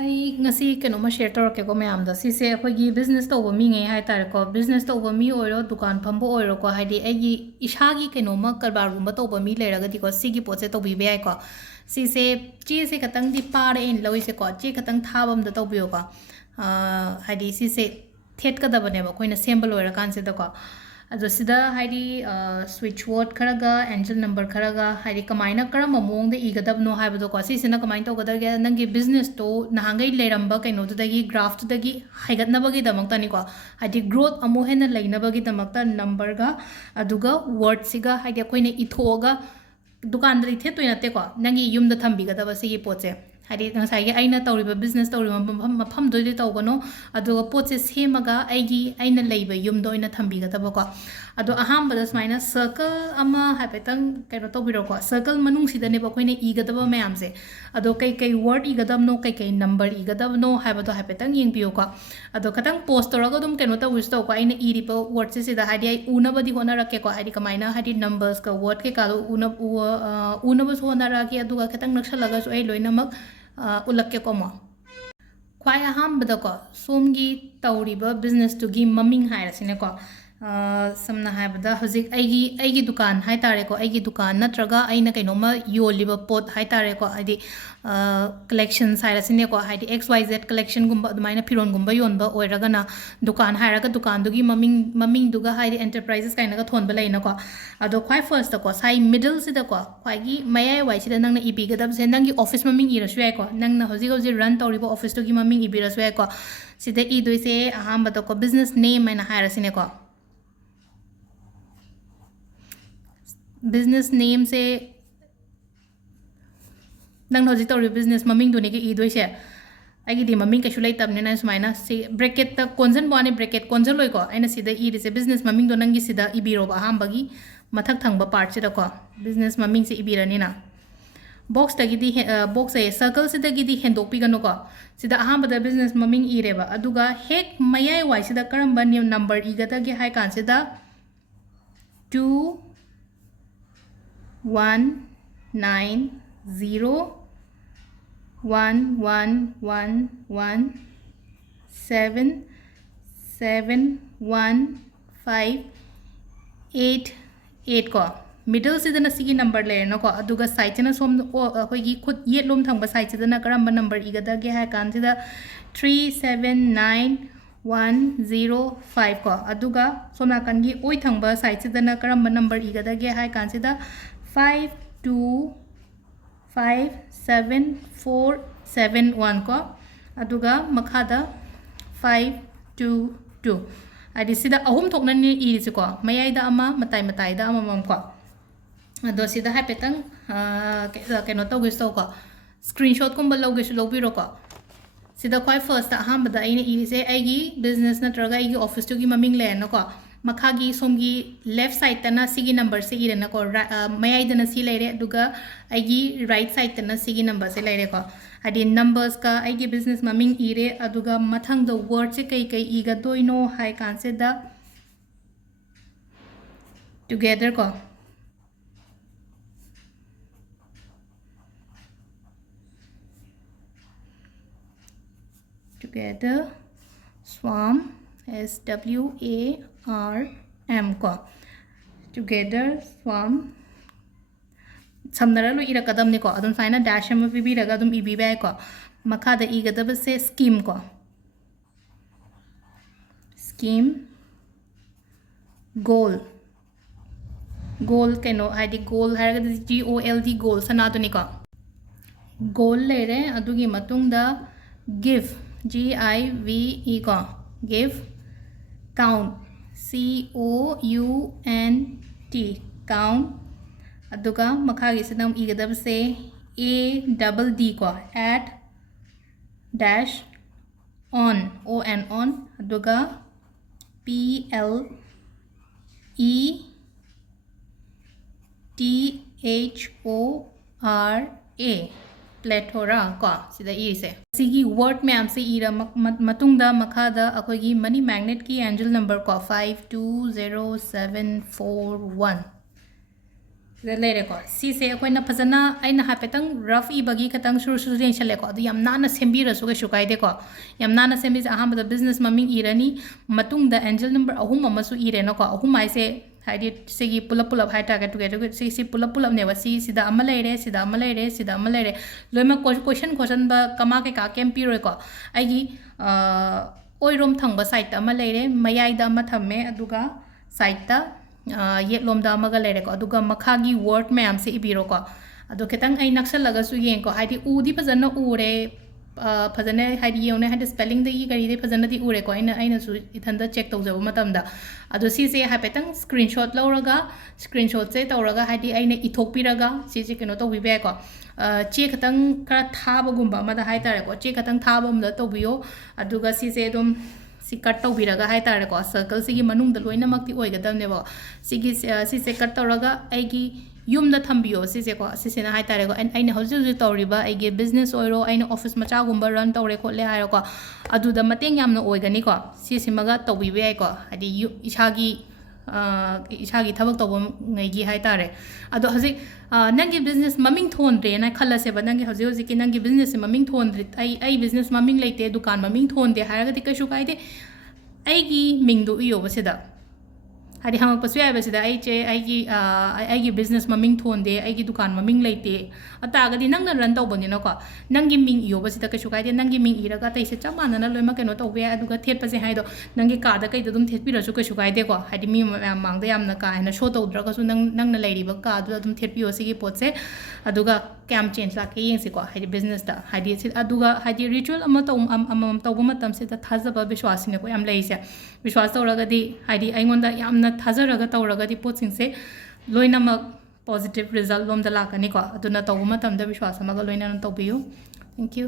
ꯑꯩ ꯉꯁꯤ ꯀꯩꯅꯣꯝꯃ ꯁꯦꯌꯔ ꯇꯧꯔꯛꯀꯦꯀꯣ ꯃꯌꯥꯝꯗ ꯁꯤꯁꯦ ꯑꯩꯈꯣꯏꯒꯤ ꯕꯤꯖꯤꯅꯦꯁ ꯇꯧꯕ ꯃꯤꯉꯩ ꯍꯥꯏꯇꯥꯔꯦꯀꯣ ꯕꯤꯖꯤꯅꯦꯁ ꯇꯧꯕ ꯃꯤ ꯑꯣꯏꯔꯣ ꯗꯨꯀꯥꯟ ꯐꯝꯕ ꯑꯣꯏꯔꯣꯀꯣ ꯍꯥꯏꯗꯤ ꯑꯩꯒꯤ ꯏꯁꯥꯒꯤ ꯀꯩꯅꯣꯝꯃ ꯀꯔꯕꯥꯔꯒꯨꯝꯕ ꯇꯧꯕ ꯃꯤ ꯂꯩꯔꯒꯗꯤꯀꯣ ꯁꯤꯒꯤ ꯄꯣꯠꯁꯦ ꯇꯧꯕꯤꯕ ꯌꯥꯏꯀꯣ ꯁꯤꯁꯦ ꯆꯦꯁꯦ ꯈꯇꯪꯗꯤ ꯄꯥꯔꯛꯑꯦꯅ ꯂꯧꯏꯁꯦꯀꯣ ꯆꯦ ꯈꯇꯪ ꯊꯥꯕ ꯑꯝꯇ ꯇꯧꯕꯤꯌꯣꯀꯣ ꯍꯥꯏꯗꯤ ꯁꯤꯁꯦ ꯊꯦꯠꯀꯗꯕꯅꯦꯕ ꯑꯩꯈꯣꯏꯅ ꯁꯦꯝꯕ ꯂꯣꯏꯔꯀꯥꯟꯁꯤꯗꯀꯣ ꯑꯗꯣ ꯁꯤꯗ ꯍꯥꯏꯗꯤ ꯁ꯭ꯋꯤꯆ ꯋꯣꯔꯗ ꯈꯔꯒ ꯑꯦꯟꯖꯦꯜ ꯅꯝꯕꯔ ꯈꯔꯒ ꯍꯥꯏꯗꯤ ꯀꯃꯥꯏꯅ ꯀꯔꯝꯕ ꯃꯑꯣꯡꯗ ꯏꯒꯗꯕꯅꯣ ꯍꯥꯏꯕꯗꯣꯀꯣ ꯁꯤꯁꯤꯅ ꯀꯃꯥꯏꯅ ꯇꯧꯒꯗꯒꯦ ꯅꯪꯒꯤ ꯕꯤꯖꯤꯅꯦꯁꯇꯣ ꯅꯍꯥꯟꯒꯩ ꯂꯩꯔꯝꯕ ꯀꯩꯅꯣꯗꯨꯗꯒꯤ ꯒ꯭ꯔꯥꯐꯇꯨꯗꯒꯤ ꯍꯥꯏꯒꯠꯅꯕꯒꯤꯗꯃꯛꯇꯅꯤꯀꯣ ꯍꯥꯏꯗꯤ ꯒ꯭ꯔꯣꯠ ꯑꯃꯨꯛ ꯍꯦꯟꯅ ꯂꯩꯅꯕꯒꯤꯗꯃꯛꯇ ꯅꯝꯕꯔꯒ ꯑꯗꯨꯒ ꯋꯥꯔꯗꯁꯤꯒ ꯍꯥꯏꯗꯤ ꯑꯩꯈꯣꯏꯅ ꯏꯊꯣꯛꯑꯒ ꯗꯨꯀꯥꯟꯗꯗꯤ ꯊꯦꯠꯇꯣꯏ ꯅꯠꯇꯦꯀꯣ ꯅꯪꯒꯤ ꯌꯨꯝꯗ ꯊꯝꯕꯤꯒꯗꯕ ꯁꯤꯒꯤ ꯄꯣꯠꯁꯦ ꯍꯥꯏꯗꯤ ꯉꯁꯥꯏꯒꯤ ꯑꯩꯅ ꯇꯧꯔꯤꯕ ꯕꯤꯖꯤꯅꯦꯁ ꯇꯧꯔꯤꯕ ꯃꯐꯝꯗꯨꯗꯤ ꯇꯧꯒꯅꯣ ꯑꯗꯨꯒ ꯄꯣꯠꯁꯦ ꯁꯦꯝꯃꯒ ꯑꯩꯅ ꯂꯩꯕ ꯌꯨꯝꯗ ꯑꯣꯏꯅ ꯊꯝꯕꯤꯒꯗꯕꯀꯣ ꯑꯗꯣ ꯑꯍꯥꯟꯕꯗ ꯁꯨꯃꯥꯏꯅ ꯁꯔꯀꯜ ꯑꯃ ꯍꯥꯏꯐꯦꯠꯇꯪ ꯀꯩꯅꯣ ꯇꯧꯕꯤꯔꯣꯀꯣ ꯁꯔꯀꯜ ꯃꯅꯨꯡꯁꯤꯗꯅꯦꯕ ꯑꯩꯈꯣꯏꯅ ꯏꯒꯗꯕ ꯃꯌꯥꯝꯁꯦ ꯑꯗꯣ ꯀꯩ ꯋꯥꯔꯗ ꯏꯒꯗꯕꯅꯣ ꯀꯩ ꯅꯝꯕꯔ ꯏꯒꯗꯕꯅೋ ꯍꯥꯏꯕꯗꯣ ꯍꯥꯏꯐꯦꯠꯇꯪ ꯌꯦꯡꯕꯤꯌꯨꯀꯣ ꯑꯗꯣ ꯈꯇꯪ ꯄꯣꯁ ꯇꯧꯔꯒ ꯑꯗꯨꯝ ꯀꯩꯅꯣ ꯇꯧꯕꯤꯁꯨ ꯇꯧꯀꯣ ꯑꯩꯅ ꯏꯔꯤꯕ ꯋꯥꯔꯗꯁꯦ ꯁꯤꯗ ꯍꯥꯏꯗꯤ ꯑꯩ ꯎꯅꯕꯗꯤ ꯍꯣꯠꯅꯔꯛꯀꯦꯀꯣ ꯍꯥꯏꯗꯤ ꯀꯃꯥꯏꯅ ꯍꯥꯏꯗꯤ ꯅꯝꯕꯔꯁꯀ ꯋꯥꯔꯗ ꯀꯩꯀꯥꯗꯣ ꯎꯅꯕꯁꯨ ꯍꯣꯠꯅꯔꯛꯑꯒꯦ ꯑꯗꯨꯒ ꯈꯤꯇꯪ ꯅꯛꯁꯜꯂꯒꯁꯨ ꯑꯩ ꯂꯣꯏꯅꯃꯛ ꯎꯠꯂꯛꯀꯦꯀꯣ ꯑꯃꯨꯛ ꯈ꯭ꯋꯥꯏ ꯑꯍꯥꯟꯕꯗꯀꯣ ꯁꯣꯝꯒꯤ ꯇꯧꯔꯤꯕ ꯕꯤꯖꯤꯅꯦꯁꯇꯨꯒꯤ ꯃꯃꯤꯡ ꯍꯥꯏꯔꯁꯤꯅꯦꯀꯣ ꯁꯝꯅ ꯍꯥꯏꯔꯕꯗ ꯍꯧꯖꯤꯛ ꯑꯩꯒꯤ ꯗꯨꯀꯥꯟ ꯍꯥꯏꯇꯥꯔꯦꯀꯣ ꯑꯩꯒꯤ ꯗꯨꯀꯥꯟ ꯅꯠꯇ꯭ꯔꯒ ꯑꯩꯅ ꯀꯩꯅꯣꯝꯃ ꯌꯣꯜꯂꯤꯕ ꯄꯣꯠ ꯍꯥꯏꯇꯥꯔꯦꯀꯣ ꯍꯥꯏꯗꯤ ꯀꯂꯦꯛꯁꯟꯁ ꯍꯥꯏꯔꯁꯤꯅꯦꯀꯣ ꯍꯥꯏꯗꯤ XYZ ꯀꯂꯦꯛꯁꯟꯒꯨꯝꯕ ꯑꯗꯨꯃꯥꯏꯅ ꯐꯤꯔꯣꯟꯒꯨꯝꯕ ꯌꯣꯟꯕ ꯑꯣꯏꯔꯒꯅ ꯗꯨꯀꯥꯟ ꯍꯥꯏꯔꯒ ꯗꯨꯀꯥꯟꯗꯨꯒꯤ ꯃꯃꯤꯡꯗꯨꯒ ꯍꯥꯏꯗꯤ ꯑꯦꯟꯇꯔꯄ꯭ꯔꯥꯏꯖꯦꯁ ꯀꯥꯏꯅꯒ ꯊꯣꯟꯕ ꯂꯩꯅꯀꯣ ꯑꯗꯣ ꯈ꯭ꯋꯥꯏ ꯐꯥꯔꯁꯇꯀꯣ ꯁꯥꯏ ꯃꯤꯗꯜꯁꯤꯗꯀꯣ ꯈ꯭ꯋꯥꯏꯒꯤ ꯃꯌꯥꯏꯋꯥꯏꯁꯤꯗ ꯅꯪꯅ ꯏꯕꯤꯒꯗꯕꯁꯦ ꯅꯪꯒꯤ ꯑꯣꯐꯤꯁ ꯃꯃꯤꯡ ꯏꯔꯁꯨ ꯌꯥꯏꯀꯣ ꯅꯪꯅ ꯍꯧꯖꯤꯛ ꯔꯟ ꯇꯧꯔꯤꯕ ꯑꯣꯐꯤꯁꯇꯨꯒꯤ ꯃꯃꯤꯡ ꯏꯕꯤꯔꯁꯨ ꯌꯥꯏꯀꯣ ꯁꯤꯗ ꯏꯗꯣꯏꯁꯦ ꯑꯍꯥꯟꯕꯗꯀꯣ ꯕꯤꯖꯤꯅꯦꯁ ꯅꯦꯝ ꯍꯥꯏꯅ ꯍꯥꯏꯔꯁꯤꯅꯦꯀꯣ ꯕꯤꯖꯤꯅꯦꯁ ꯅꯦꯝꯁꯦ ꯅꯪꯅ ꯍꯧꯖꯤꯛ ꯇꯧꯔꯤꯕ ꯕꯤꯖꯤꯅꯦꯁ ꯃꯃꯤꯡꯗꯨꯅꯦꯒ ꯏꯗꯣꯏꯁꯦ ꯑꯩꯒꯤꯗꯤ ꯃꯃꯤꯡ ꯀꯩꯁꯨ ꯂꯩꯇꯕꯅꯤꯅ ꯁꯨꯃꯥꯏꯅ ꯁꯤ ꯕ꯭ꯔꯦꯀꯦꯠꯇ ꯀꯣꯟꯁꯤꯟꯕ ꯋꯥꯅꯤ ꯕ꯭ꯔꯦꯀꯦꯠ ꯀꯣꯟꯁꯤꯜꯂꯣꯏꯀꯣ ꯑꯩꯅ ꯁꯤꯗ ꯏꯔꯤꯁꯦ ꯕꯤꯖꯤꯅꯦꯁ ꯃꯃꯤꯡꯗꯣ ꯅꯪꯒꯤ ꯁꯤꯗ ꯏꯕꯤꯔꯣꯕ ꯑꯍꯥꯟꯕꯒꯤ ꯃꯊꯛ ꯊꯪꯕ ꯄꯥꯔꯠꯁꯤꯗꯀꯣ ꯕꯤꯖꯤꯅꯦꯁ ꯃꯃꯤꯡꯁꯦ ꯏꯕꯤꯔꯅꯤꯅ ꯕꯣꯛꯁꯇꯒꯤꯗꯤ ꯁꯔꯀꯜꯁꯤꯗꯒꯤꯗꯤ ꯍꯦꯟꯗꯣꯛꯄꯤꯒꯅꯨꯀꯣ ꯁꯤꯗ ꯑꯍꯥꯟꯕꯗ ꯕꯤꯖꯤꯅꯦꯁ ꯃꯃꯤꯡ ꯏꯔꯦꯕ ꯑꯗꯨꯒ ꯍꯦꯛ ꯃꯌꯥꯏꯋꯥꯏꯁꯤꯗ ꯀꯔꯝꯕ ꯅꯝꯕꯔ ꯏꯒꯗꯒꯦ ꯍꯥꯏ ꯀꯥꯟꯁꯤꯗ 2 1 9 0 1 1 1 1 7 7 1 5 8 8 ko middle sidana sigi number lerena ko aduga side na som akhoi khut yetlom thangba side sidana karamba number igadage ha kan sida 3 7 9 1 0 5 ko aduga somna kan gi oi thangba side sidana karamba number igadage ha kan sida 5 2 5 7 4 7 1 ko aduga makhada 5 2 2 adi sida ahum thokna ni iri ko mayai da ama matai da ama mam ko ado sida haipetang keno to gis to ko screenshot kumba loge su lobiro ko sida khoi first ahambada aina iri se aigi business na traga aigi office to gi maming le na ko makhagi somgi left side tana sigi number se ire na ko mayai dana si leire aduga aigi right side tana sigi number se leire ko adi numbers ka aigi business maming ire aduga mathang the word se kai iga doino hai kan se da together ko together swarm SWARM ko together swarm samnara lo ira kadam ni ko adum saina dash am bi raga adum ibi ba ko makha da igadaba se scheme ko scheme goal keno haidi goal haraga GOLD goal sanaduni ko goal lere adugi matungda give GIVE ko give count COUNT count aduga makhagi sidam igadab se ADD ko add dash on aduga PLETHORA plethora ko sida ise sigi word myam se ira matungda makhada akogi money magnet ki angel number ko 520741 ꯁꯤꯗ ꯂꯩꯔꯦꯀꯣ ꯁꯤꯁꯦ ꯑꯩꯈꯣꯏꯅ ꯐꯖꯅ ꯑꯩꯅ ꯍꯥꯏꯐꯦꯠꯇꯪ rough ꯏꯕꯒꯤ ꯈꯇꯪ ꯁꯨꯔ ꯁꯨꯔ ꯌꯦꯡꯁꯜꯂꯦꯀꯣ ꯑꯗꯨ ꯌꯥꯝ ꯅꯥꯟꯅ ꯁꯦꯝꯕꯤꯔꯁꯨ ꯀꯩꯁꯨ ꯀꯥꯏꯗꯦꯀꯣ ꯌꯥꯝ ꯅꯥꯟꯅ ꯁꯦꯝꯕꯤꯁꯦ ꯑꯍꯥꯟꯕꯗ ꯕꯤꯖꯤꯅꯦꯁ ꯃꯃꯤꯡ ꯏꯔꯅꯤ ꯃꯇꯨꯡꯗ ꯑꯦꯟꯖꯦꯜ ꯅꯝꯕꯔ 3 ꯑꯃꯁꯨ ꯏꯔꯦꯅꯀꯣ 3 ꯍꯥꯏꯁꯦ ꯍꯥꯏꯗꯤ ꯁꯤꯒꯤ ꯄꯨꯂꯞ ꯄꯨꯂꯞ ꯍꯥꯏꯇꯥꯔꯦ ꯇꯨꯒꯦꯗꯔ ꯁꯤ ꯄꯨꯂꯞ ꯄꯨꯂꯞꯅꯦꯕ ꯁꯤꯗ ꯑꯃ ꯂꯩꯔꯦ ꯁꯤꯗ ꯑꯃ ꯂꯩꯔꯦ ꯁꯤꯗ ꯑꯃ ꯂꯩꯔꯦ ꯂꯣꯏꯅꯃꯛ ꯀꯣꯏꯁꯟ ꯈꯣꯠꯆꯟꯕ ꯀꯃꯥ ꯀꯩꯀꯥ ꯀꯩꯝ ꯄꯤꯔꯣꯏꯀꯣ ꯑꯩꯒꯤ ꯑꯣꯏꯔꯣꯝ ꯊꯪꯕ ꯁꯥꯏꯠꯇ ꯑꯃ ꯂꯩꯔे ꯃꯌꯥꯏꯗ ꯑꯃ ꯊꯝꯃꯦ ꯑꯗꯨꯒ ꯁꯥꯏꯠꯇ ꯌꯦꯠꯂꯣꯝꯗ ꯑꯃꯒ ꯂꯩꯔꯦꯀꯣ ꯑꯗꯨꯒ ꯃꯈꯥꯒꯤ ꯋꯥꯔꯗ ꯃꯌꯥꯝꯁꯦ ꯏꯕꯤꯔꯣꯀꯣ ꯑꯗꯣ ꯈꯤꯇꯪ ꯑꯩ ꯅꯛꯁꯜꯂꯒꯁꯨ ꯌꯦꯡꯀꯣ ꯍꯥꯏꯗꯤ ꯎꯗꯤ ꯐꯖꯅ ꯎꯔꯦ ꯐꯖꯅ ꯍꯥꯏꯗꯤ ꯌꯦꯡꯉꯨꯅꯦ ꯍꯥꯏꯗꯤ ꯁ꯭ꯄꯦꯂꯤꯡꯗꯒꯤ ꯀꯔꯤꯗꯤ ꯐꯖꯅꯗꯤ ꯎꯔꯦꯀꯣ ꯑꯩꯅꯁꯨ ꯏꯊꯟꯇ ꯆꯦꯛ ꯇꯧꯖꯕ ꯃꯇꯝꯗ ꯑꯗꯣ ꯁꯤꯁꯦ ꯍꯥꯏꯐꯦꯠꯇꯪ ꯁ꯭ꯀ꯭ꯔꯤꯟꯁꯣꯠ ꯂꯧꯔꯒ ꯁ꯭ꯀ꯭ꯔꯤꯟꯁꯣꯠꯁꯦ ꯇꯧꯔꯒ ꯍꯥꯏꯗꯤ ꯑꯩꯅ ꯏꯊꯣꯛꯄꯤꯔꯒ ꯁꯤꯁꯦ ꯀꯩꯅꯣ ꯇꯧꯕꯤꯕ ꯌꯥꯏꯀꯣ ꯆꯦ ꯈꯇꯪ ꯈꯔ ꯊꯥꯕꯒꯨꯝꯕ ꯑꯃꯗ ꯍꯥꯏꯇꯥꯔꯦꯀꯣ ꯆꯦ ꯈꯇꯪ ꯊꯥꯕ ꯑꯃꯗ ꯇꯧꯕꯤꯌꯣ ꯑꯗꯨꯒ ꯁꯤꯁꯦ ꯑꯗꯨꯝ ꯁꯤ ꯀꯠ ꯇꯧꯕꯤꯔꯒ ꯍꯥꯏꯇꯥꯔꯦꯀꯣ ꯁꯔꯀꯜꯁꯤꯒꯤ ꯃꯅꯨꯡꯗ ꯂꯣꯏꯅꯃꯛꯇꯤ ꯑꯣꯏꯒꯗꯕꯅꯦꯕ ꯁꯤꯁꯦ ꯀꯠ ꯇꯧꯔꯒ ꯑꯩꯒꯤ ꯌꯨꯝꯗ ꯊꯝꯕꯤꯌꯣ ꯁꯤꯁꯦꯀꯣ ꯁꯤꯁꯤꯅ ꯍꯥꯏꯇꯥꯔꯦꯀꯣ ꯑꯩꯅ ꯍꯧꯖꯤꯛ ꯍꯧꯖꯤꯛ ꯇꯧꯔꯤꯕ ꯑꯩꯒꯤ ꯕꯤꯖꯤꯅꯦꯁ ꯑꯣꯏꯔꯣ ꯑꯩꯅ ꯑꯣꯐꯤꯁ ꯃꯆꯥꯒꯨꯝꯕ ꯔꯟ ꯇꯧꯔꯦ ꯈꯣꯠꯂꯦ ꯍꯥꯏꯔꯣꯀꯣ ꯑꯗꯨꯗ ꯃꯇꯦꯡ ꯌꯥꯝꯅ ꯑꯣꯏꯒꯅꯤꯀꯣ ꯁꯤꯁꯤꯃꯒ ꯇꯧꯕꯤꯕ ꯌꯥꯏꯀꯣ ꯍꯥꯏꯗꯤ ꯏꯁꯥꯒꯤ ꯊꯕꯛ ꯇꯧꯕꯉꯩꯒꯤ ꯍꯥꯏꯇꯥꯔꯦ ꯑꯗꯣ ꯍꯧꯖꯤꯛ ꯅꯪꯒꯤ ꯕꯤꯖꯤꯅꯦꯁ ꯃꯃꯤꯡ ꯊꯣꯟꯗ꯭ꯔꯦꯅ ꯈꯜꯂꯁꯦꯕ ꯅꯪꯒꯤ ꯍꯧꯖꯤꯛꯀꯤ ꯅꯪꯒꯤ ꯕꯤꯖꯤꯅꯦꯁꯁꯦ ꯃꯃꯤꯡ ꯊꯣꯟꯗ꯭ꯔꯤ ꯑꯩ ꯕꯤꯖꯤꯅꯦꯁ ꯃꯃꯤꯡ ꯂꯩꯇꯦ ꯗꯨꯀꯥꯟ ꯃꯃꯤꯡ ꯊꯣꯟꯗꯦ ꯍꯥꯏꯔꯒꯗꯤ ꯀꯩꯁꯨ ꯀꯥꯏꯗꯦ ꯑꯩꯒꯤ ꯃꯤꯡꯗꯣ ꯏꯌꯣꯕ ꯁꯤꯗ ꯍꯥꯏꯗꯤ ꯍꯪꯉꯛꯄꯁꯨ ꯌꯥꯏꯕ ꯁꯤꯗ ꯑꯩꯒꯤ ꯕꯤꯖꯤꯅꯦꯁ ꯃꯃꯤꯡ ꯊꯣꯟꯗꯦ ꯑꯩꯒꯤ ꯗꯨꯀꯥꯟ ꯃꯃꯤꯡ ꯂꯩꯇꯦ ꯑꯇꯥꯔꯒꯗꯤ ꯅꯪꯅ ꯔꯟ ꯇꯧꯕꯅꯤꯅꯀꯣ ꯅꯪꯒꯤ ꯃꯤꯡ ꯏꯌꯣꯕꯁꯤꯗ ꯀꯩꯁꯨ ꯀꯥꯏꯗꯦ ꯅꯪꯒꯤ ꯃꯤꯡ ꯏꯔꯒ ꯑꯇꯩꯁꯦ ꯆꯞ ꯃꯥꯟꯅꯅ ꯂꯣꯏꯅꯃꯛ ꯀꯩꯅꯣ ꯇꯧꯕ ꯌꯥꯏ ꯑꯗꯨꯒ ꯊꯦꯠꯄꯁꯦ ꯍꯥꯏꯗꯣ ꯅꯪꯒꯤ ꯀꯥꯗ ꯀꯩꯗ ꯑꯗꯨꯝ ꯊꯦꯠꯄꯤꯔꯁꯨ ꯀꯩꯁꯨ ꯀꯥꯏꯗꯦꯀꯣ ꯍꯥꯏꯗꯤ ꯃꯤ ꯃꯌꯥꯝ ꯃꯥꯡꯗ ꯌꯥꯝꯅ ꯀꯥ ꯍꯦꯟꯅ ꯁꯣ ꯇꯧꯗ꯭ꯔꯒꯁꯨ ꯅꯪꯅ ꯂꯩꯔꯤꯕ ꯀꯥꯗꯨꯗ ꯑꯗꯨꯝ ꯊꯦꯠꯄꯤꯌꯣ ꯁꯤꯒꯤ ꯄꯣꯠꯁꯦ ꯑꯗꯨꯒ ꯀꯌꯥꯝ ꯆꯦꯟꯖ ꯂꯥꯛꯀꯦ ꯌꯦꯡꯁꯤꯀꯣ ꯍꯥꯏꯗꯤ ꯕꯤꯖꯤꯅꯦꯁꯇ ꯍꯥꯏꯗꯤ ꯑꯗꯨꯒ ꯍꯥꯏꯗꯤ ꯔꯤꯆꯨꯋꯦꯜ ꯑꯃꯃꯝ ꯇꯧꯕ ꯃꯇꯝꯁꯤꯗ ꯊꯥꯖꯕ ꯕꯤꯁ꯭ꯋꯥꯁꯁꯤꯅꯦꯀꯣ ꯌꯥꯝ ꯂꯩꯔꯤꯁꯦ ꯕꯤꯁ꯭ꯋꯥꯁ ꯇꯧꯔꯒꯗꯤ ꯍꯥꯏꯗꯤ ꯑꯩꯉꯣꯟꯗ ꯌꯥꯝꯅ ꯊꯥꯖꯔꯒ ꯇꯧꯔꯒꯗꯤ ꯄꯣꯠꯁꯤꯡꯁꯦ ꯂꯣꯏꯅꯃꯛ ꯄꯣꯖꯤꯇꯤቭ ꯔꯤꯖꯜꯠ ꯂꯣꯝꯗ ꯂꯥꯛꯀꯅꯤꯀꯣ ꯑꯗꯨꯅ ꯇꯧꯕ ꯃꯇꯝꯗ ꯕꯤꯁ꯭ꯋꯥꯁ ꯑꯃꯒ ꯂꯣꯏꯅꯅ ꯇꯧꯕꯤꯌꯨ ꯊꯦꯡꯛ ꯌꯨ